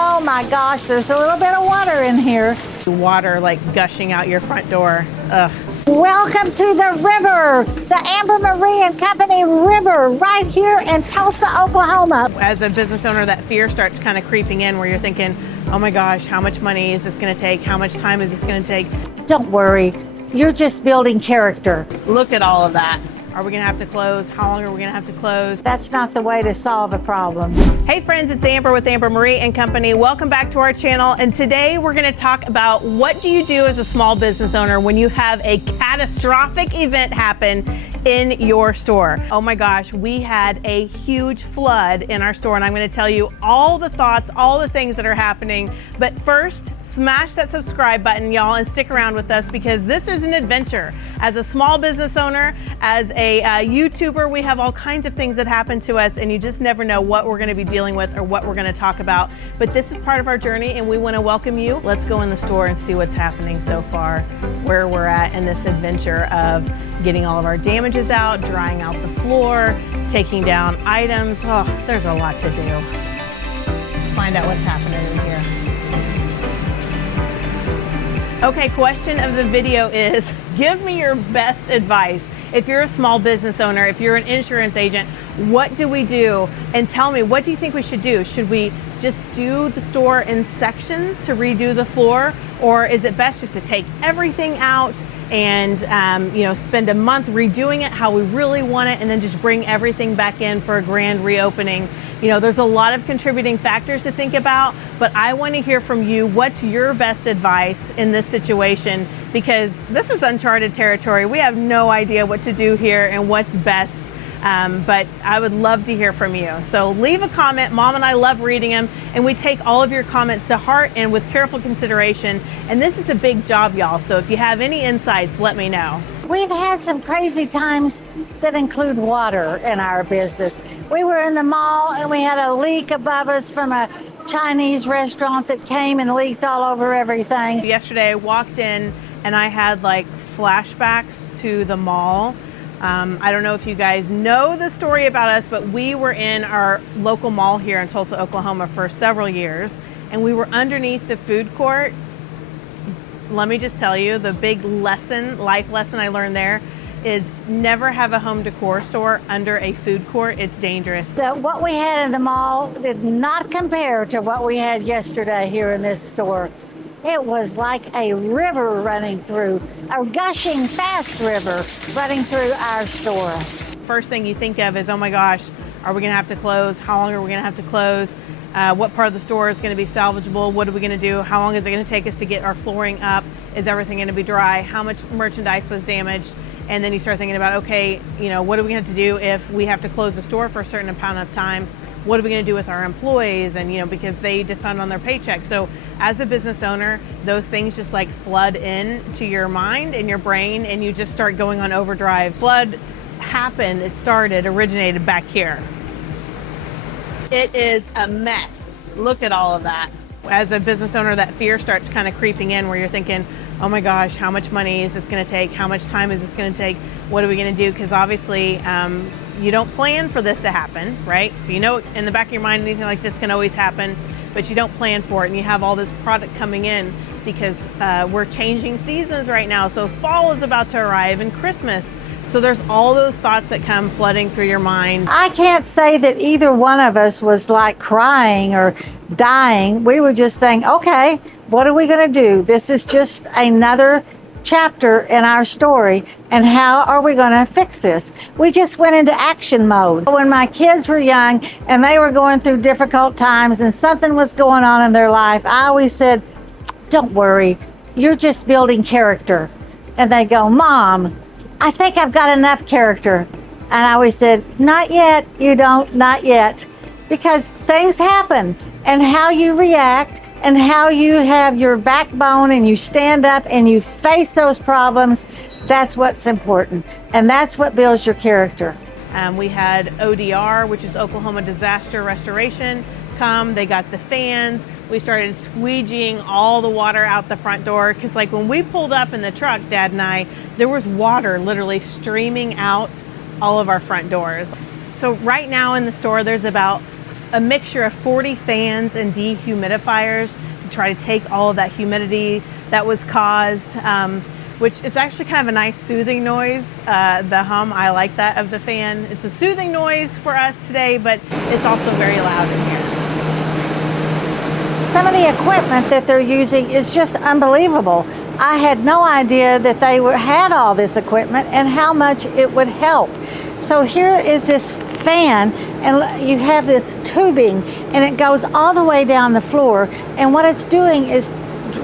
Oh my gosh, there's a little bit of water in here. Water like gushing out your front door. Ugh. Welcome to the river, the Amber Marie and Company River, right here in Tulsa, Oklahoma. As a business owner, that fear starts kind of creeping in where you're thinking, oh my gosh, how much money is this going to take? How much time is this going to take? Don't worry, you're just building character. Look at all of that. Are we going to have to close? How long are we going to have to close? That's not the way to solve a problem. Hey friends, it's Amber with Amber Marie and Company. Welcome back to our channel. And today we're going to talk about what do you do as a small business owner when you have a catastrophic event happen in your store. Oh my gosh, we had a huge flood in our store and I'm going to tell you all the thoughts, all the things that are happening. But first, smash that subscribe button, y'all, and stick around with us because this is an adventure. As a small business owner, as a YouTuber, we have all kinds of things that happen to us and you just never know what we're going to be dealing with or what we're going to talk about. But this is part of our journey and we want to welcome you. Let's go in the store and see what's happening so far, where we're at in this adventure of getting all of our damages out, drying out the floor, taking down items. Oh, there's a lot to do. Let's find out what's happening in here. Okay, question of the video is, give me your best advice. If you're a small business owner, if you're an insurance agent, what do we do? And tell me, what do you think we should do? Should we just do the store in sections to redo the floor? Or is it best just to take everything out and spend a month redoing it how we really want it and then just bring everything back in for a grand reopening? You know, there's a lot of contributing factors to think about, but I want to hear from you. What's your best advice in this situation? Because this is uncharted territory. We have no idea what to do here and what's best. But I would love to hear from you. So leave a comment. Mom and I love reading them and we take all of your comments to heart and with careful consideration. And this is a big job, y'all. So if you have any insights, let me know. We've had some crazy times that include water in our business. We were in the mall and we had a leak above us from a Chinese restaurant that came and leaked all over everything. Yesterday I walked in and I had like flashbacks to the mall. I don't know if you guys know the story about us, but we were in our local mall here in Tulsa, Oklahoma for several years, and we were underneath the food court. Let me just tell you, the big life lesson I learned there is never have a home decor store under a food court. It's dangerous. What we had in the mall did not compare to what we had yesterday here in this store. It was like a river running through, a gushing fast river running through our store. First thing you think of is, oh my gosh, are we gonna have to close? How long are we gonna have to close? What part of the store is gonna be salvageable? What are we gonna do? How long is it gonna take us to get our flooring up? Is everything gonna be dry? How much merchandise was damaged? And then you start thinking about, okay, what are we gonna have to do if we have to close the store for a certain amount of time? What are we going to do with our employees? And because they depend on their paycheck. So as a business owner, those things just like flood in to your mind and your brain and you just start going on overdrive. Flood happened, originated back here. It is a mess. Look at all of that. As a business owner, that fear starts kind of creeping in where you're thinking, oh my gosh, how much money is this going to take? How much time is this going to take? What are we going to do? Because obviously, you don't plan for this to happen, right? So in the back of your mind, anything like this can always happen, but you don't plan for it. And you have all this product coming in because we're changing seasons right now. So fall is about to arrive and Christmas. So there's all those thoughts that come flooding through your mind. I can't say that either one of us was like crying or dying. We were just saying, okay, what are we going to do? This is just another chapter in our story, and how are we going to fix this? We just went into action mode. When my kids were young and they were going through difficult times and something was going on in their life, I always said, don't worry, you're just building character. And they go, Mom, I think I've got enough character. And I always said, not yet, you don't, not yet. Because things happen, and how you react and how you have your backbone and you stand up and you face those problems, that's what's important. And that's what builds your character. We had ODR, which is Oklahoma Disaster Restoration, come. They got the fans. We started squeegeeing all the water out the front door because like when we pulled up in the truck, Dad and I, there was water literally streaming out all of our front doors. So right now in the store, there's about a mixture of 40 fans and dehumidifiers to try to take all of that humidity that was caused, which is actually kind of a nice soothing noise. The hum, I like that of the fan. It's a soothing noise for us today, but it's also very loud in here. Some of the equipment that they're using is just unbelievable. I had no idea that they had all this equipment and how much it would help. So here is this fan, and you have this tubing, and it goes all the way down the floor, and what it's doing is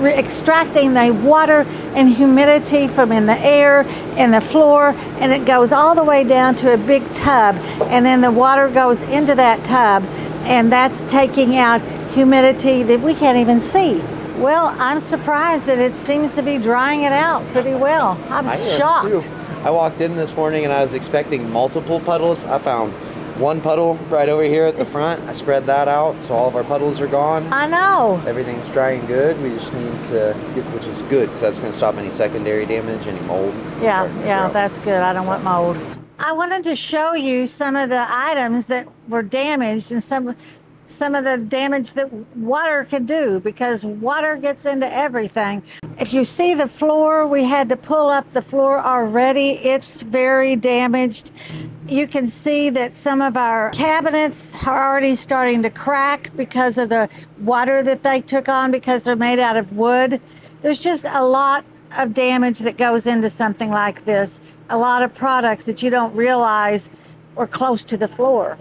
extracting the water and humidity from in the air and the floor, and it goes all the way down to a big tub, and then the water goes into that tub, and that's taking out humidity that we can't even see. Well, I'm surprised that it seems to be drying it out pretty well. I'm shocked. Too. I walked in this morning and I was expecting multiple puddles. I found one puddle right over here at the front. I spread that out, so all of our puddles are gone. I know. Everything's drying good. We just need to get, which is good, because that's going to stop any secondary damage, any mold. Yeah, that's good. I don't want mold. I wanted to show you some of the items that were damaged and some of the damage that water could do, because water gets into everything. If you see the floor, we had to pull up the floor already. It's very damaged. You can see that some of our cabinets are already starting to crack because of the water that they took on, because they're made out of wood. There's just a lot of damage that goes into something like this. A lot of products that you don't realize are close to the floor.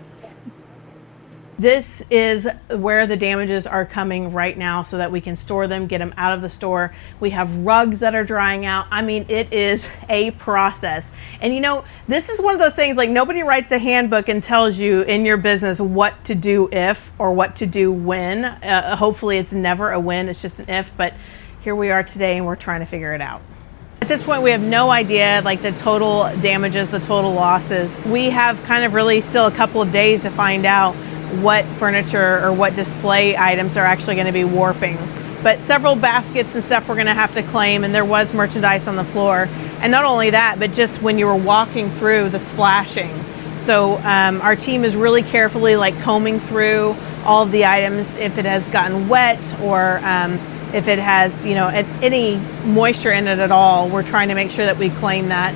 This is where the damages are coming right now so that we can store them, get them out of the store. We have rugs that are drying out. I mean, it is a process. And you know, this is one of those things, like, nobody writes a handbook and tells you in your business what to do if or what to do when. Hopefully it's never a when, it's just an if, but here we are today and we're trying to figure it out. At this point, we have no idea, like, the total damages, the total losses. We have kind of really still a couple of days to find out what furniture or what display items are actually going to be warping. But several baskets and stuff we're going to have to claim, and there was merchandise on the floor. And not only that, but just when you were walking through, the splashing. So our team is really carefully, like, combing through all of the items. If it has gotten wet or if it has, you know, any moisture in it at all, we're trying to make sure that we claim that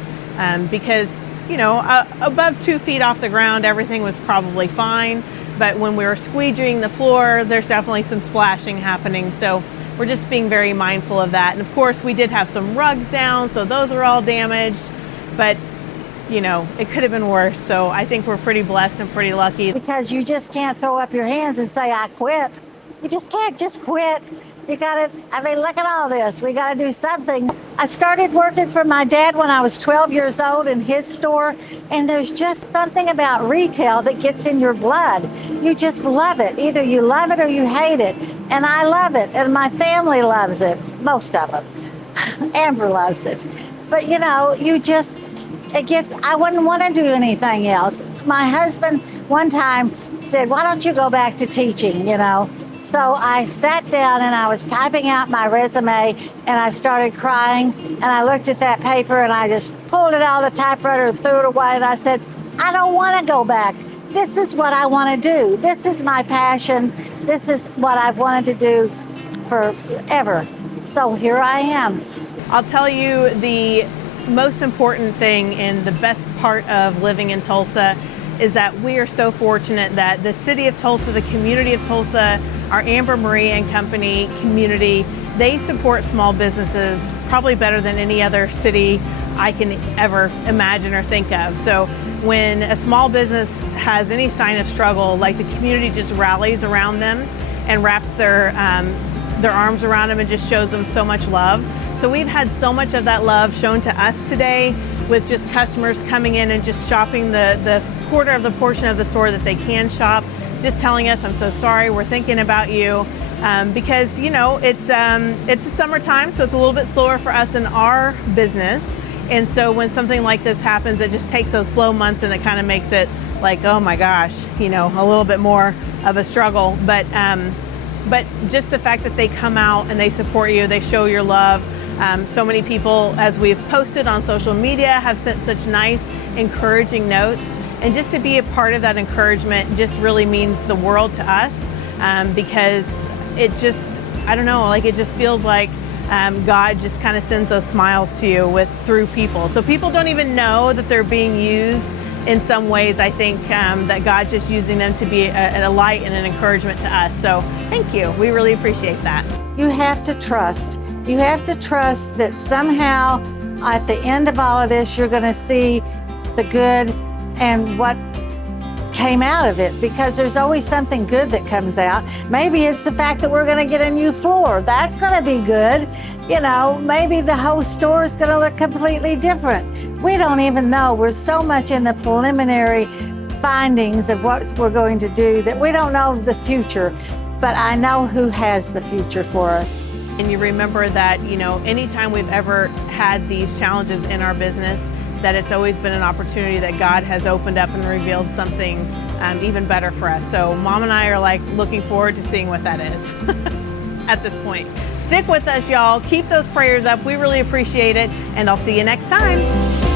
because, you know, above 2 feet off the ground, everything was probably fine. But when we were squeegeeing the floor, there's definitely some splashing happening. So we're just being very mindful of that. And of course, we did have some rugs down, so those are all damaged. But, you know, it could have been worse. So I think we're pretty blessed and pretty lucky. Because you just can't throw up your hands and say, I quit. You just can't just quit. You gotta, I mean, look at all this. We gotta do something. I started working for my dad when I was 12 years old in his store, and there's just something about retail that gets in your blood. You just love it. Either you love it or you hate it. And I love it, and my family loves it, most of them. Amber loves it. But you know, I wouldn't want to do anything else. My husband one time said, why don't you go back to teaching, you know? So I sat down and I was typing out my resume and I started crying, and I looked at that paper and I just pulled it out of the typewriter and threw it away, and I said, I don't want to go back. This is what I want to do. This is my passion. This is what I've wanted to do forever. So here I am. I'll tell you, the most important thing and the best part of living in Tulsa is that we are so fortunate that the city of Tulsa, the community of Tulsa, our Amber Marie and Company community, they support small businesses probably better than any other city I can ever imagine or think of. So when a small business has any sign of struggle, like, the community just rallies around them and wraps their arms around them and just shows them so much love. So we've had so much of that love shown to us today, with just customers coming in and just shopping the quarter of the portion of the store that they can shop, just telling us, I'm so sorry, we're thinking about you. Because, you know, it's the summertime, so it's a little bit slower for us in our business. And so when something like this happens, it just takes those slow months and it kind of makes it like, oh my gosh, you know, a little bit more of a struggle. But just the fact that they come out and they support you, they show your love. So many people, as we've posted on social media, have sent such nice, encouraging notes. And just to be a part of that encouragement just really means the world to us, because it just, I don't know, like it just feels like God just kind of sends those smiles to you through people. So people don't even know that they're being used in some ways. I think that God's just using them to be a light and an encouragement to us. So thank you. We really appreciate that. You have to trust. You have to trust that somehow at the end of all of this, you're going to see the good and what came out of it, because there's always something good that comes out. Maybe it's the fact that we're going to get a new floor. That's going to be good. You know, maybe the whole store is going to look completely different. We don't even know. We're so much in the preliminary findings of what we're going to do that we don't know the future. But I know who has the future for us. And you remember that, you know, anytime we've ever had these challenges in our business, that it's always been an opportunity that God has opened up and revealed something even better for us. So Mom and I are like looking forward to seeing what that is at this point. Stick with us, y'all. Keep those prayers up. We really appreciate it. And I'll see you next time.